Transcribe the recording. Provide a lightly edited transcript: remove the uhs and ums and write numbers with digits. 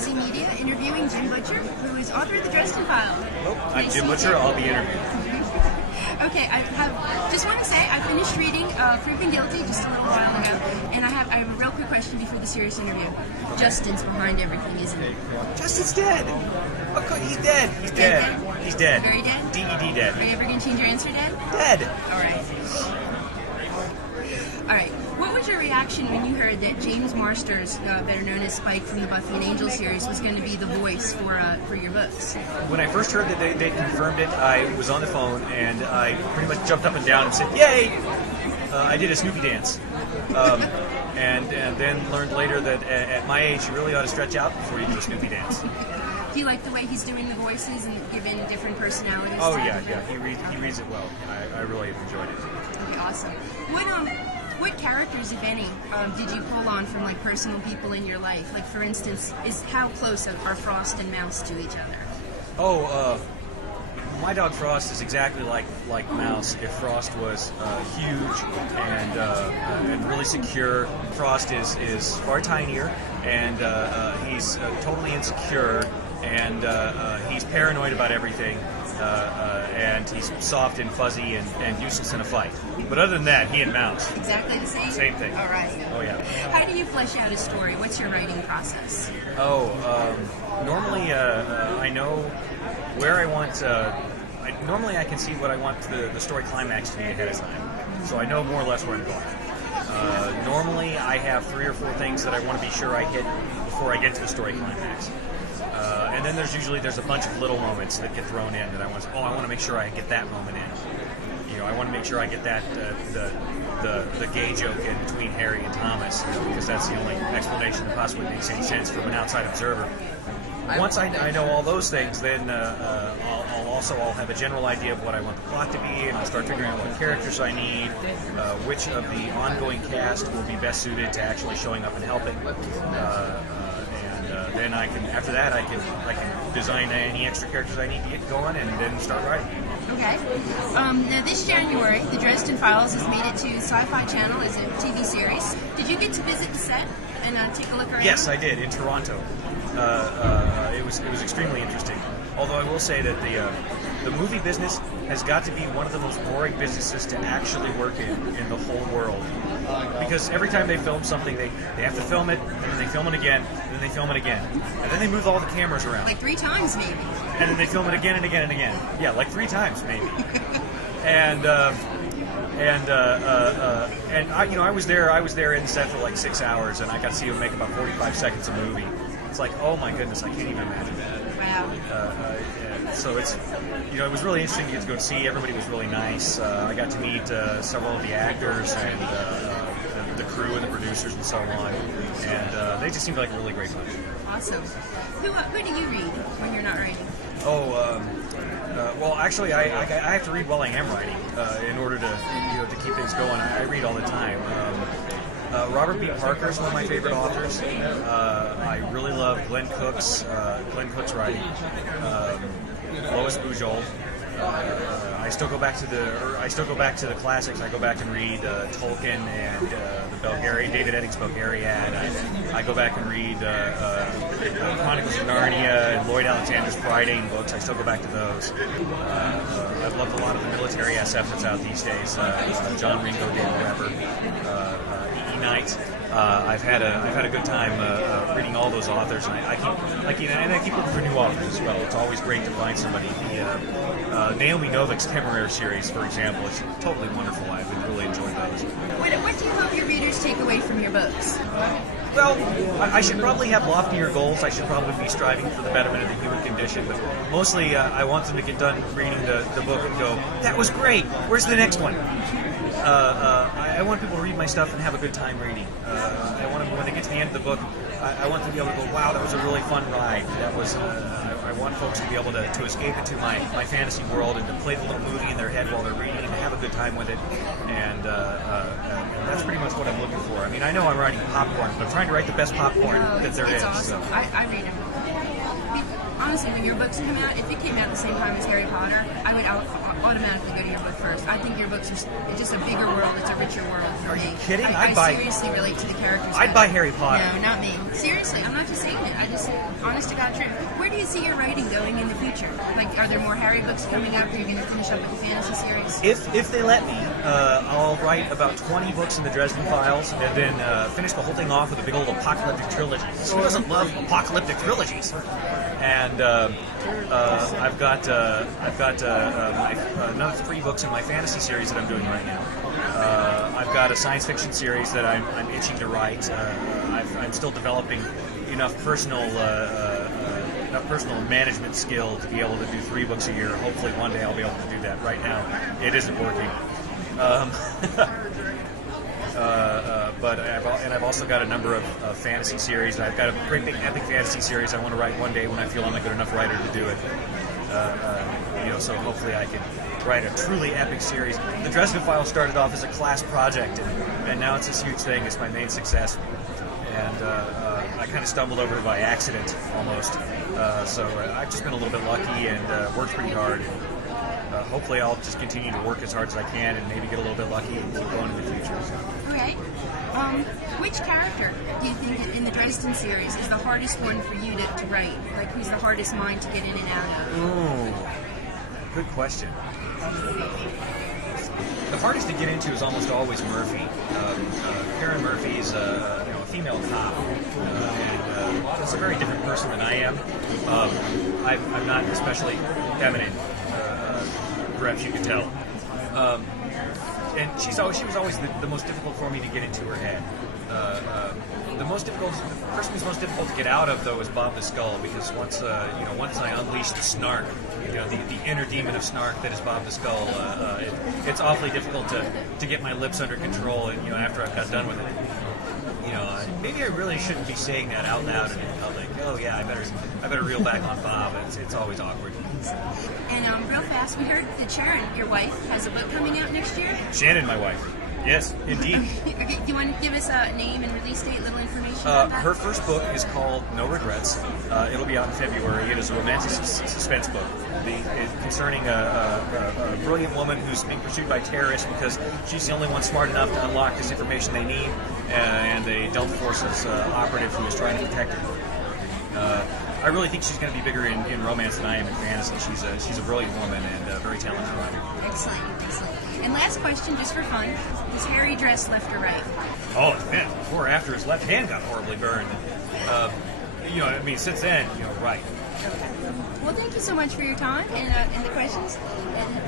Busy Media interviewing Jim Butcher, who is author of the Dresden Files. Nope, I'm Jim Butcher. I'll be interviewing. Okay, just want to say I finished reading Proof and Guilty just a little while ago, and I have a real quick question before the serious interview. Okay. Justin's behind everything, isn't he? Justin's dead. Okay, he's dead. He's dead. He's dead. Very dead? D-E-D dead. Are you ever going to change your answer, Dad? Dead. All right. All right. What was your reaction when you heard that James Marsters, better known as Spike from the Buffy and Angel series, was going to be the voice for your books? When I first heard that they confirmed it, I was on the phone and I pretty much jumped up and down and said, "Yay!" I did a Snoopy dance, and then learned later that at my age you really ought to stretch out before you do a Snoopy dance. Do you like the way he's doing the voices and giving different personalities? Oh yeah. He reads it well. I really enjoyed it. Okay, awesome. What characters, if any, did you pull on from like personal people in your life? Like, for instance, how close are Frost and Mouse to each other? Oh, my dog Frost is exactly like Mouse. If Frost was huge and really secure, Frost is far tinier, and he's totally insecure, and he's paranoid about everything. And he's soft and fuzzy and useless in a fight. But other than that, he and Mouse. Exactly the same? Same thing. All right. Oh, yeah. How do you flesh out a story? What's your writing process? Normally I know where I want... normally I can see what I want the story climax to be ahead of time. So I know more or less where I'm going. Normally I have 3 or 4 things that I want to be sure I hit before I get to the story climax. And then there's a bunch of little moments that get thrown in that I want to make sure I get that moment in. I want to make sure I get that the gay joke in between Harry and Thomas, because that's the only explanation that possibly makes any sense from an outside observer. Once I know all those things, then I'll have a general idea of what I want the plot to be, and I'll start figuring out what characters I need, which of the ongoing cast will be best suited to actually showing up and helping. Then after that I can design any extra characters I need to get going, and then start writing. Okay. Now this January, the Dresden Files has made it to Sci-Fi Channel as a TV series. Did you get to visit the set and take a look around? Yes, I did, in Toronto. It was extremely interesting. Although I will say that the movie business has got to be one of the most boring businesses to actually work in the whole world. Because every time they film something, they have to film it, and then they film it again, and then they film it again. And then they move all the cameras around. Like 3 times, maybe. And then they film it again and again and again. Yeah, like 3 times, maybe. And I was there in set for like 6 hours, and I got to see them make about 45 seconds a movie. It's like, oh my goodness, I can't even imagine that. Wow. So it's, it was really interesting to get to go see. Everybody was really nice. I got to meet several of the actors and the crew and the producers and so on. And they just seemed like a really great bunch. Awesome. Who do you read when you're not writing? Well, actually, I have to read while I am writing in order to keep things going. I read all the time. Robert B. Parker is one of my favorite authors. I really love Glenn Cook's writing. Lois Bujold. I still go back to the classics. I go back and read Tolkien and the David Eddings Belgariad. I go back and read Chronicles of Narnia and Lloyd Alexander's Prydain books. I still go back to those. I've loved a lot of the military SF that's out these days. John Ringo, Dan Weber, E.E. Knight. I've had a good time reading all those authors, and I keep looking for new authors as well. It's always great to find somebody. Naomi Novik's Temeraire series, for example, is totally wonderful. I've really enjoyed those. What do you hope your readers take away from your books? Well, I should probably have loftier goals. I should probably be striving for the betterment of the human condition, but mostly I want them to get done reading the book and go, "That was great. Where's the next one?" I want people to read my stuff and have a good time reading. I want them, when they get to the end of the book, I want them to be able to go, "Wow, that was a really fun ride." That was. I want folks to be able to escape into my fantasy world and to play the little movie in their head while they're reading and have a good time with it. And that's pretty much what I'm looking for. I mean, I know I'm writing popcorn, but I'm trying to write the best popcorn that there is. Awesome. So. I read them. Honestly, when your books come out, if it came out at the same time as Harry Potter, I would automatically go to your book first. I think think your books are just a bigger world. It's a richer world for me. Are you kidding? I seriously relate to the characters. I'd buy Harry Potter. No, not me. Seriously, I'm not just saying it. I just, honest to God, truth. Where do you see your writing going in the future? Like, are there more Harry books coming out? Are you going to finish up with the fantasy series? If they let me, I'll write about 20 books in the Dresden Files, and then finish the whole thing off with a big old apocalyptic trilogy. Who doesn't love apocalyptic trilogies? And I've got another 3 books in my fantasy series that I'm doing right now. I've got a science fiction series that I'm itching to write. I'm still developing enough personal management skill to be able to do 3 books a year. Hopefully one day I'll be able to do that. Right now, it isn't working. But I've also got a number of fantasy series. I've got a great big epic fantasy series I want to write one day when I feel I'm a good enough writer to do it. So hopefully I can write a truly epic series. The Dresden Files started off as a class project, and now it's this huge thing. It's my main success, and I kind of stumbled over it by accident almost. So I've just been a little bit lucky and worked pretty hard. Hopefully I'll just continue to work as hard as I can and maybe get a little bit lucky and keep going in the future. Okay. Which character do you think in the Dresden series is the hardest one for you to write? Like, who's the hardest mind to get in and out of? Ooh, good question. The hardest to get into is almost always Murphy. Karen Murphy's a female cop, and she's a very different person than I am. I'm not especially feminine. Perhaps you could tell. And she was always the most difficult for me to get into her head. The person who's most difficult to get out of, though, is Bob the Skull, because once I unleash the snark, the inner demon of snark that is Bob the Skull, it's awfully difficult to get my lips under control. And after I've got done with it, maybe I really shouldn't be saying that out loud and in public. Oh yeah, I better reel back on Bob. It's always awkward. And real fast, we heard that Sharon, your wife, has a book coming out next year. Shannon, my wife. Yes, indeed. Okay, do you want to give us a name and release date, little information about that? Her first book is called No Regrets. It'll be out in February. It is a romantic suspense book concerning a brilliant woman who's being pursued by terrorists because she's the only one smart enough to unlock this information they need, and a Delta Forces operative who is trying to protect her. I really think she's going to be bigger in romance than I am in fantasy. She's a brilliant woman and a very talented writer. Excellent. And last question, just for fun: does Harry dress left or right? Oh, it depends. Before or after his left hand got horribly burned. Since then, right. Okay. Well, thank you so much for your time and the questions. And